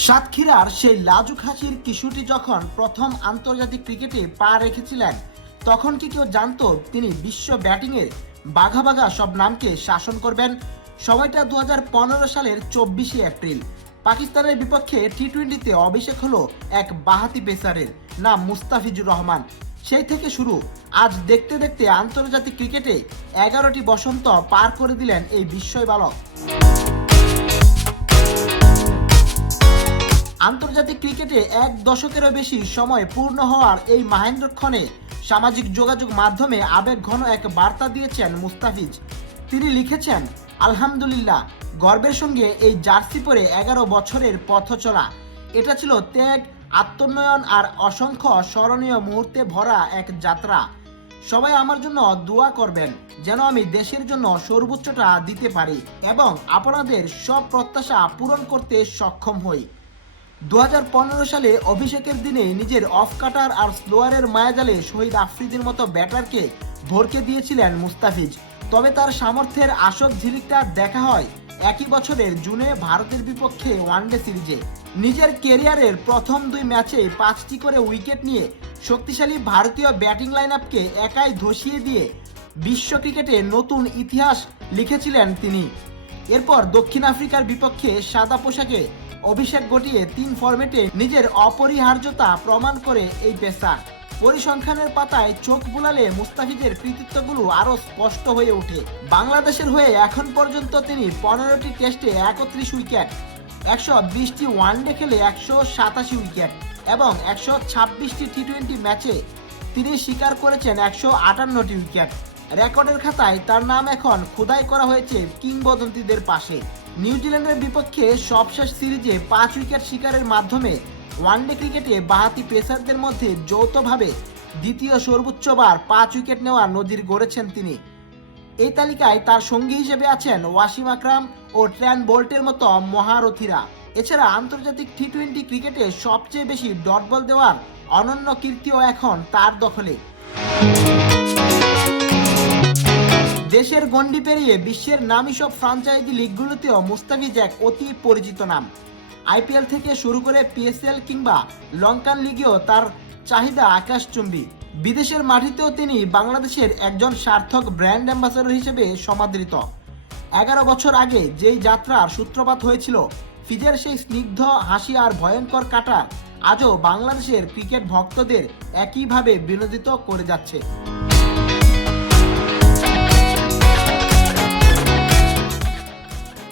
সাতক্ষীরার সেই লাজুক হাসির কিশোরটি যখন প্রথম আন্তর্জাতিক ক্রিকেটে পা রেখেছিলেন, তখন কি কেউ জানতো তিনি বিশ্ব ব্যাটিংয়ে বাঘা বাঘা সব নামকে শাসন করবেন? সময়টা 2015 সালের 24শে এপ্রিল। পাকিস্তানের বিপক্ষে টি-20তে অভিষেক হলো এক বাঁহাতি পেসারের নাম মুস্তাফিজুর রহমান। সেই থেকে শুরু। আজ দেখতে দেখতে আন্তর্জাতিক ক্রিকেটে 11টি বসন্ত পার করে দিলেন এই বিস্ময় বালক। আন্তর্জাতিক ক্রিকেটে এক দশকেরও বেশি সময় পূর্ণ হওয়ার এই মাহেন্দ্রক্ষণে সামাজিক যোগাযোগ মাধ্যমে আবেগঘন এক বার্তা দিয়েছেন মুস্তাফিজ। তিনি লিখেছেন, আলহামদুলিল্লাহ, গর্বের সঙ্গে এই জার্সি পরে 11 বছরের পথ চলা। এটা ছিল ত্যাগ, আত্মোন্নয়ন আর অসংখ্য স্মরণীয় মুহূর্তে ভরা এক যাত্রা। সবাই আমার জন্য দোয়া করবেন যেন আমি দেশের জন্য সর্বোচ্চটা দিতে পারি এবং আপনাদের সব প্রত্যাশা পূরণ করতে সক্ষম হই। 2015 সালে অভিষেকের দিনে নিজের অফ কাটার আর স্লোয়ারের মায়াজালে শহীদ আফ্রিদির মতো ব্যাটারকে ভরকে দিয়েছিলেন মুস্তাফিজ। তবে তার সামর্থ্যের আসল ঝিলিকটা দেখা হয় একই বছরের জুনে ভারতের বিপক্ষে ওয়ানডে সিরিজে। নিজের ক্যারিয়ারের প্রথম 2 ম্যাচে 5টি করে উইকেট নিয়ে শক্তিশালী ভারতীয় ব্যাটিং লাইন আপকে একাই ধসিয়ে দিয়ে বিশ্ব ক্রিকেটে নতুন ইতিহাস লিখেছিলেন তিনি। এরপর দক্ষিণ আফ্রিকার বিপক্ষে সাদা পোশাকে অভিষেক ঘটিয়ে 3 ফরম্যাটে নিজের অপরিহার্যতা প্রমাণ করে এই পেসার। পরিসংখ্যানের পাতায় চোখ বুলালে মুস্তাফিজের কৃতিত্বগুলো আরো স্পষ্ট হয়ে ওঠে। বাংলাদেশের হয়ে এখন পর্যন্ত তিনি 15টি টেস্টে 31 উইকেট, 120টি ওয়ানডে খেলে 187 উইকেট এবং 126টি টি-20 ম্যাচে তিনি শিকার করেছেন 158টি উইকেট। রেকর্ডের খাতায় তার নাম এখন খোদাই করা হয়েছে কিংবদন্তিদের পাশে। নিউজিল্যান্ডের বিপক্ষে সবশেষ সিরিজে 5 উইকেট শিকারের মাধ্যমে ওয়ানডে ক্রিকেটে বাঁহাতি পেসারদের মধ্যে যৌথভাবে দ্বিতীয় সর্বোচ্চবার 5 উইকেট নেওয়ার নজির গড়েছেন তিনি। এই তালিকায় তার সঙ্গী হিসেবে আছেন ওয়াসিম আকরাম ও ট্রেন্ট বোল্টের মতো মহারথীরা। এছাড়া আন্তর্জাতিক টি-20 ক্রিকেটে সবচেয়ে বেশি ডট বল দেওয়ার অনন্য কীর্তিও এখন তার দখলে। দেশের গণ্ডি পেরিয়ে বিশ্বের নামী সব ফ্রাঞ্চাইজি লিগগুলোতেও মুস্তাফিজ এক অতি পরিচিত নাম। আইপিএল থেকে শুরু করে পিএসএল কিংবা লঙ্কান লিগেও তার চাহিদা আকাশচুম্বী। বিদেশের মাটিতেও তিনি বাংলাদেশের একজন সার্থক ব্র্যান্ড অ্যাম্বাসেডর হিসেবে সমাদৃত। 11 বছর আগে যেই যাত্রার সূত্রপাত হয়েছিল, ফিজের সেই স্নিগ্ধ হাসি আর ভয়ঙ্কর কাটা আজও বাংলাদেশের ক্রিকেট ভক্তদের একইভাবে বিনোদিত করে যাচ্ছে।